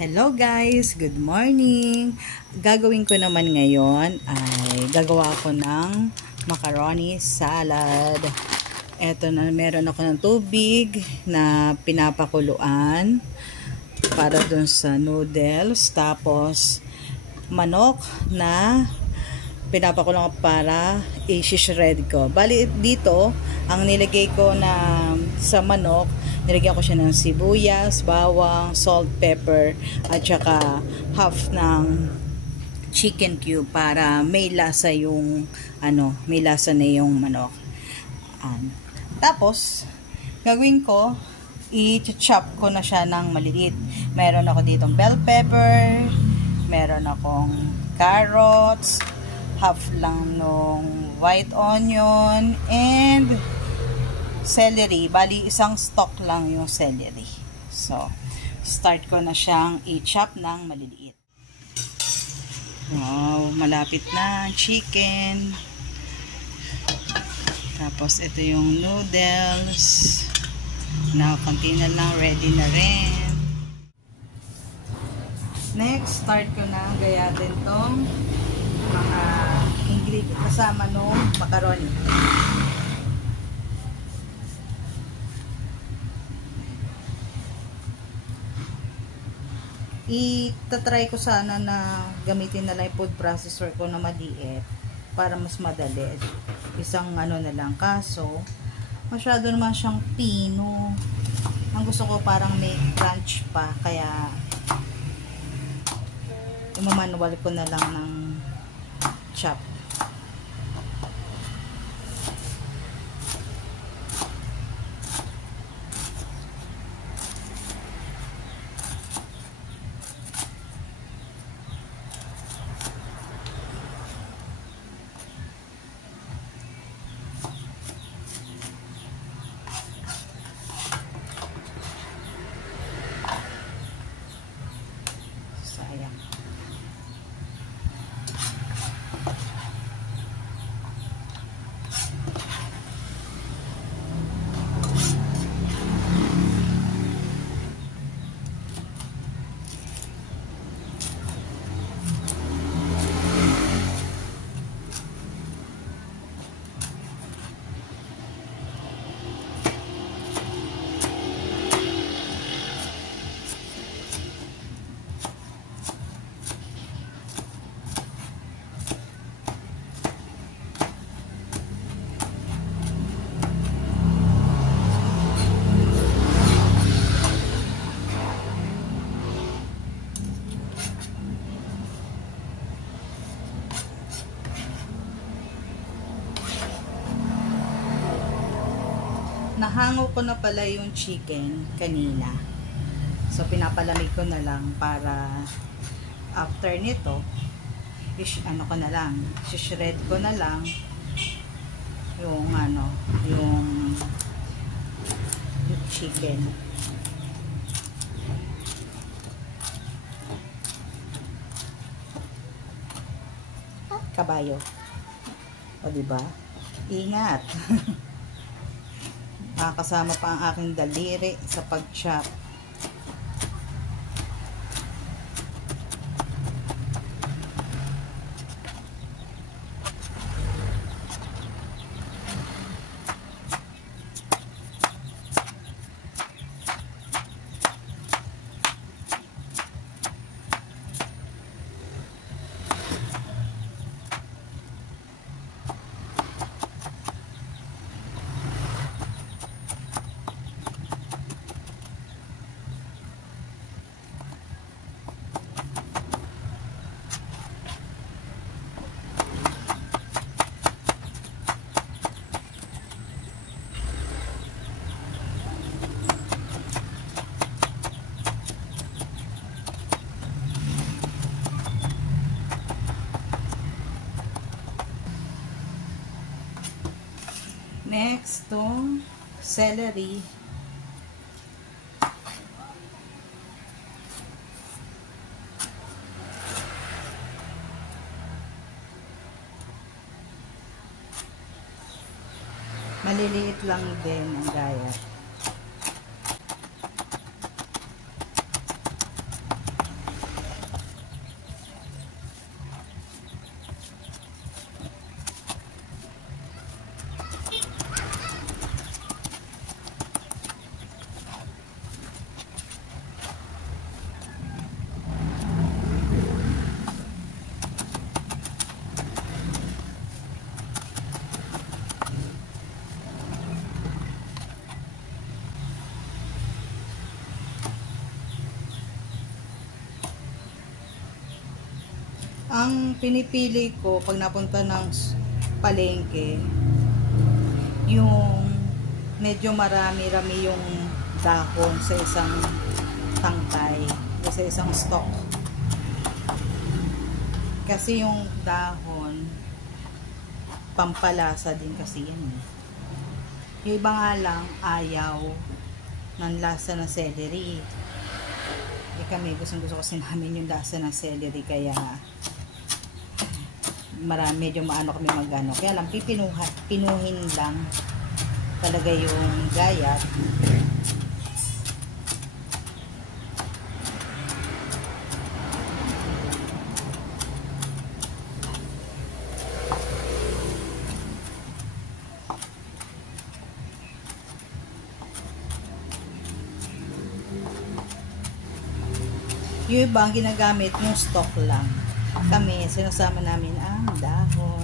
Hello guys, good morning. Gagawin ko naman ngayon ay gagawa ako ng macaroni salad. Eto na, meron ako ng tubig na pinapakuluan para dun sa noodles. Tapos manok na pinapakulo ko para i-shred ko. Bali dito, ang nilagay ko na sa manok, nilagyan ko siya ng sibuyas, bawang, salt, pepper, at saka half ng chicken cube para may lasa yung may lasa na yung manok. Tapos gagawin ko, i-chop ko na siya ng maliit. Meron ako ditong bell pepper, meron akong carrots, half lang nung white onion, and celery. Bali, isang stalk lang yung celery. So, start ko na siyang i-chop ng maliliit. Wow, malapit na ang chicken. Tapos, ito yung noodles. Now, konti na lang, ready na rin. Next, start ko na gayatin tong mga ingredients kasama nung macaroni. Itatry ko sana na gamitin na lang yung food processor ko na maliit para mas madali. Isang na lang, kaso masyado naman siyang pino. Ang gusto ko parang may crunch pa, kaya imanual ko na lang ng chop. Sayang. Nahango ko na pala yung chicken kanina. So, pinapalamig ko na lang para after nito, ko na lang, shred ko na lang yung yung chicken. Kabayo. O, diba? Ingat. Kasama pa ang aking daliri sa pag-chop. Next, tong celery. Maliliit lang din ang gaya. Ang pinipili ko pag napunta ng palengke, yung medyo marami-rami yung dahon sa isang tangkay o sa isang stock. Kasi yung dahon pampalasa din kasi yan. Yung iba nga lang ayaw ng lasa ng celery. Kami gusto kasi namin yung lasa ng celery, kaya medyo maano kami magano. Kaya lang pinuhin lang talaga yung gayat. Yung iba ang ginagamit yung stock lang. Kami, sinasama namin ang dahon.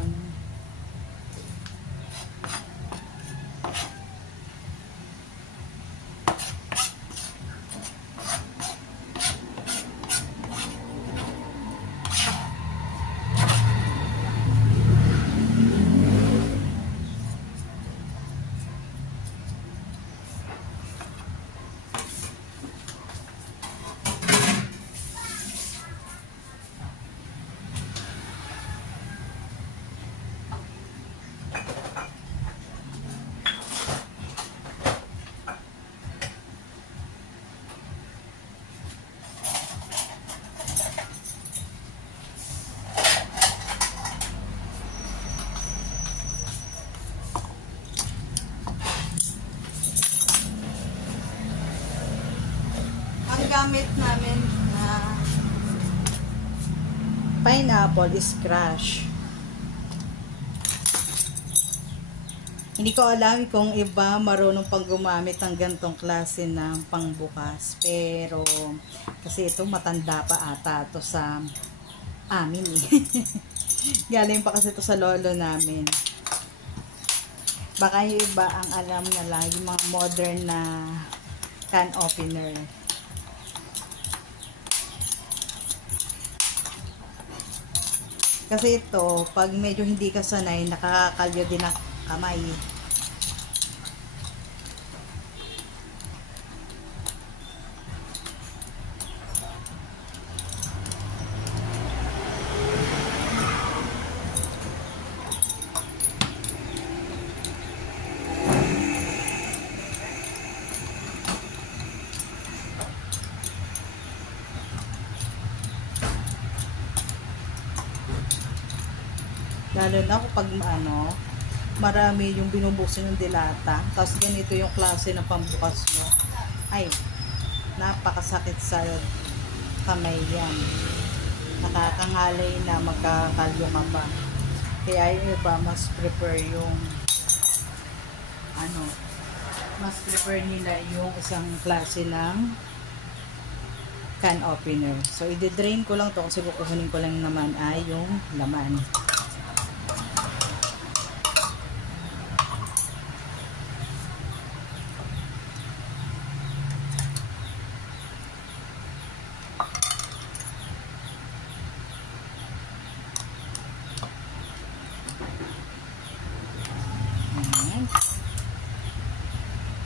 Gamit namin na pineapple is crush. Hindi ko alam kung iba marunong pang gumamit ng gantong klase ng pangbukas, pero kasi ito matanda pa ata ito sa amin eh. Galing pa kasi ito sa lolo namin. Baka yung iba ang alam na lang yung mga modern na can opener. Kasi ito, pag medyo hindi ka sanay, nakakakalyo din ang kamay. Lalo na kapag marami yung binubuksan ng dilata, tapos ganito yung klase ng pambukas mo, ay napakasakit sa kamay yan. Nakakangalay na, magkakalyo ka pa. Kaya yung iba mas prefer yung mas prefer nila yung isang klase ng can opener. So i-drain ko lang to kasi kukunin ko lang naman ay yung laman.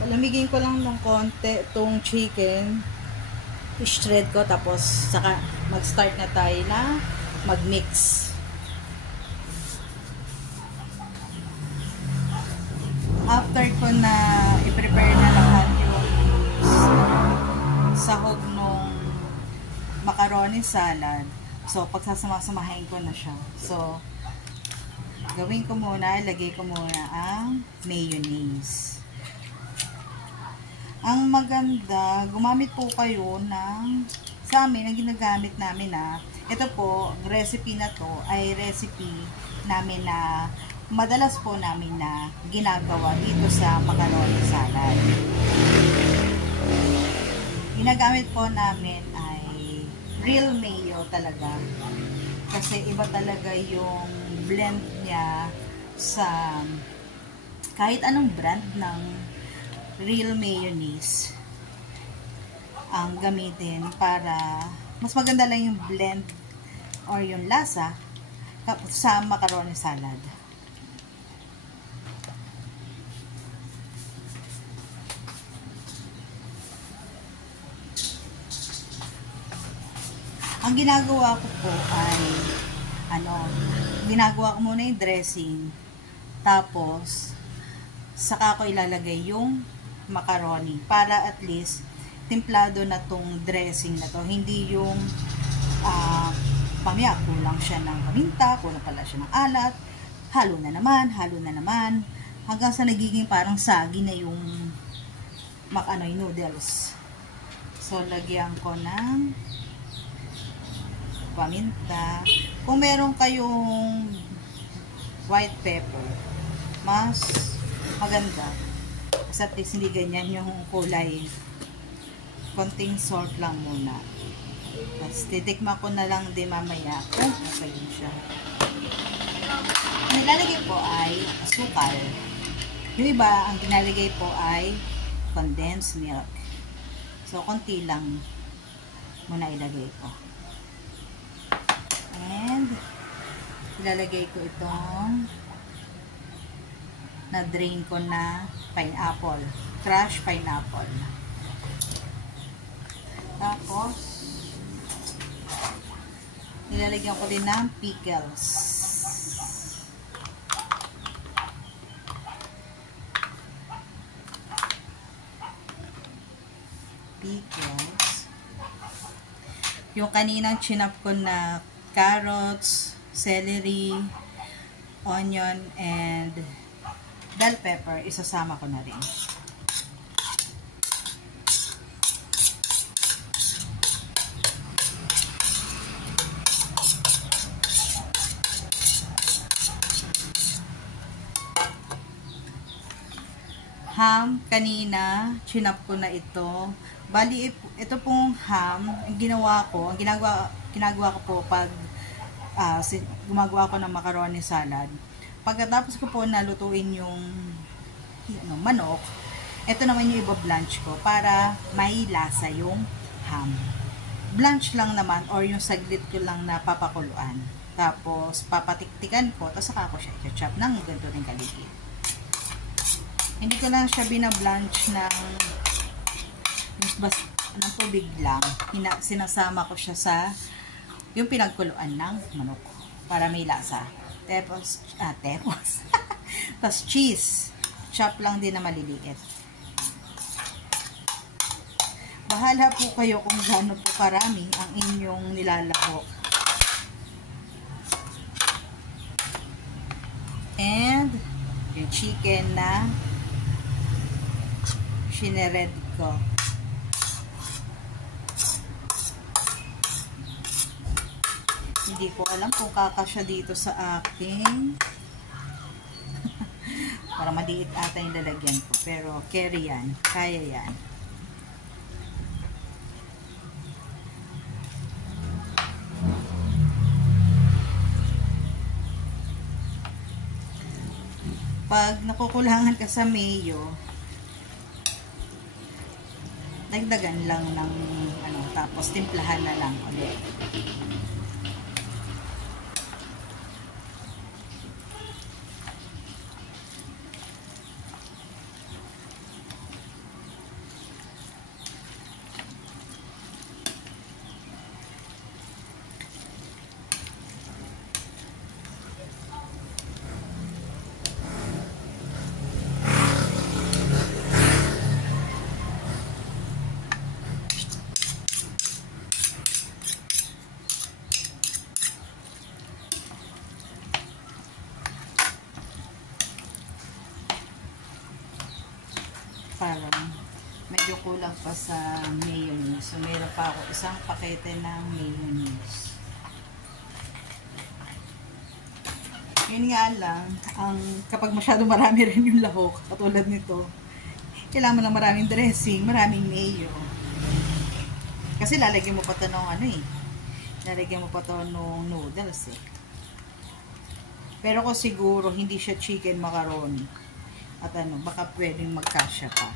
Palamigin ko lang ng konti itong chicken, i-shred ko, tapos saka mag-start na tayo na mag-mix. After ko na i-prepare na lahat yung sahog nung macaroni salad, so pagsasama-samahin ko na siya. So gawin ko muna, ilagay ko muna ang mayonnaise. Ang maganda, gumamit po kayo ng, sa amin, ang ginagamit namin ito po, recipe na to, ay recipe namin na, madalas po namin na ginagawa dito sa macaroni salad. Ginagamit po namin ay real mayo talaga. Kasi iba talaga yung blend niya sa kahit anong brand ng real mayonnaise ang gamitin, para mas maganda lang yung blend or yung lasa sa macaroni salad. Ang ginagawa ko po ay ginagawa ko muna yung dressing, tapos saka ko ilalagay yung macaroni para at least templado na tong dressing na to, hindi yung pamaya kulang siya ng paminta, kulang pala siya ng alat, halo na naman hanggang sa nagiging parang sagi na yung noodles. So lagyan ko ng paminta. Kung meron kayong white pepper, mas maganda. Kasi at least hindi ganyan yung kulay. Konting salt lang muna. Tapos titikman ko na lang din mamaya kung okay siya. Ang nilalagay po ay asukal. Yung iba, ang ginalagay po ay condensed milk. So, konti lang muna ilagay ko. And ilalagay ko itong na-drain ko na pineapple. Crushed pineapple. Tapos nilalagyan ko din ng pickles. Yung kaninang chinap ko na carrots, celery, onion, and bell pepper, isasama ko na rin. Ham, kanina, chinap ko na ito. Bali, ito pong ham, ang ginagawa ko po pag gumagawa ko ng macaroni salad. Pagkatapos ko po nalutuin yung manok, ito naman yung iba-blanch ko para may lasa yung ham. Blanch lang naman or yung saglit ko lang na papakuluan. Tapos papatiktikan ko, tapos saka ko siya i-chop ng ganito rin kaliit. Hindi ko lang siya binablanch ng tubig lang. Sinasama ko siya sa yung pinagkuluan ng manok para may lasa. Tapos tapos cheese. Chop lang din na maliliit. Bahala po kayo kung gaano po karami ang inyong nilalahok. And yung chicken na shinered ko. Hindi ko alam kung kakasya dito sa akin. Para maliit ata yung lalagyan ko. Pero carry yan. Kaya yan. Pag nakukulangan ka sa mayo, dagdagan lang ng tapos timplahan na lang ulit. Parang medyo kulang pa sa mayonnaise. So, meron pa ako isang pakete ng mayonnaise. Yun nga lang, kapag masyado marami rin yung lahok, katulad nito, kailangan mo ng maraming dressing, maraming mayo. Kasi lalagyan mo pa ito ng lalagyan mo pa ito ng noodles eh. Pero ko siguro, hindi siya chicken macaroni. At baka pwedeng magkasya pa.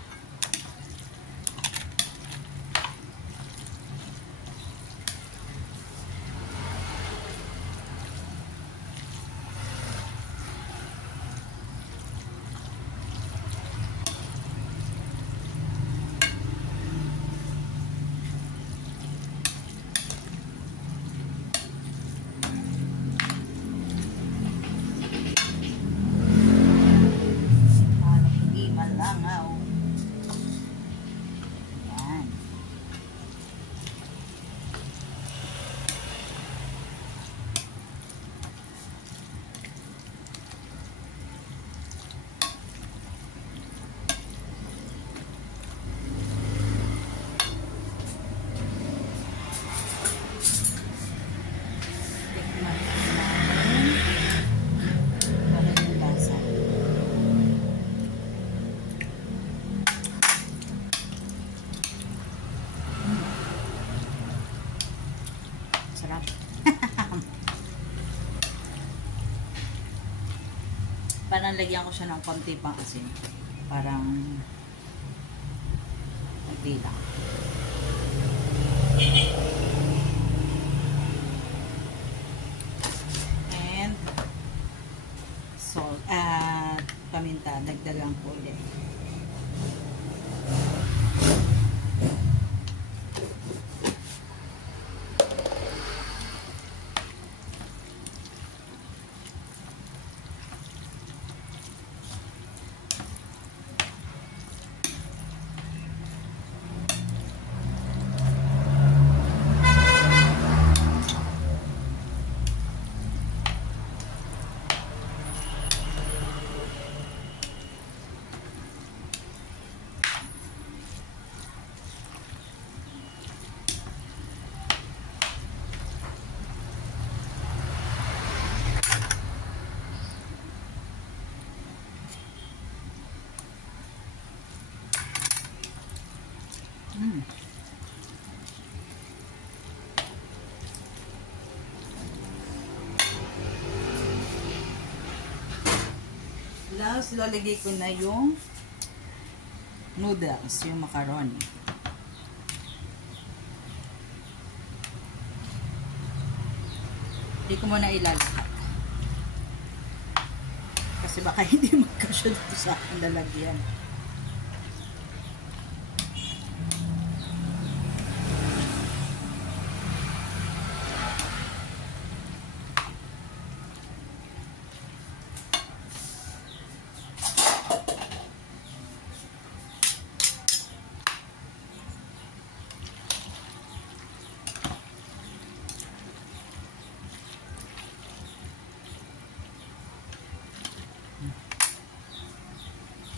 parang lagyan ko siya ng konti pang asin. Parang konti lang. And salt at paminta. Dagdagan ko ulit. Tapos, lalagay ko na yung noodles, yung macaroni. Hindi ko muna ilalahat. Kasi baka hindi magkasya dito sa aking lalagyan.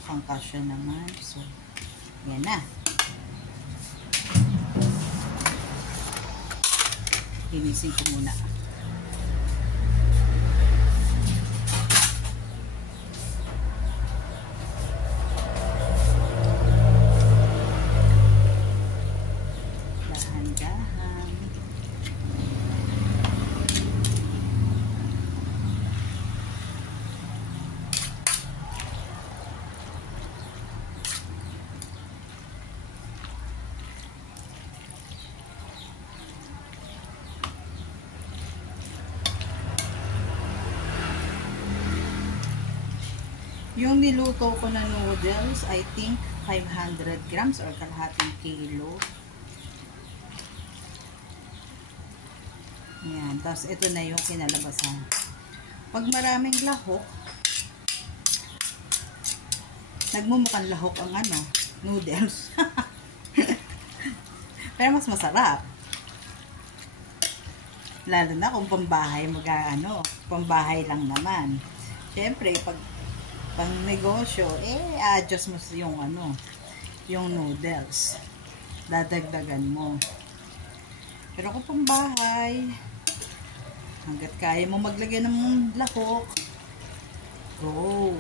Pangkasya naman. So, yan na. Linisin ko muna. Dahan-dahan. Yung niluto ko na noodles, I think 500 grams or kalahating kilo. Yan. Tapos ito na yung kinalabasan. Pag maraming lahok, nagmumukhang lahok ang ano, noodles. Pero mas masarap. Lalo na kung pambahay, pambahay lang naman. Siyempre, pag pang negosyo, adjust mo yung yung noodles. Dadagdagan mo. Pero kung pang bahay, hanggat kaya mo maglagay ng lahok, go.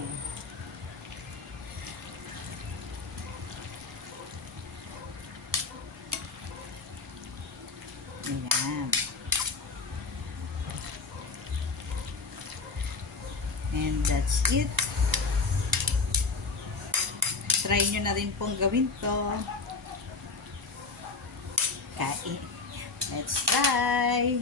Ayan. And that's it. Try nyo na rin pong gawin to. Kain. Let's try.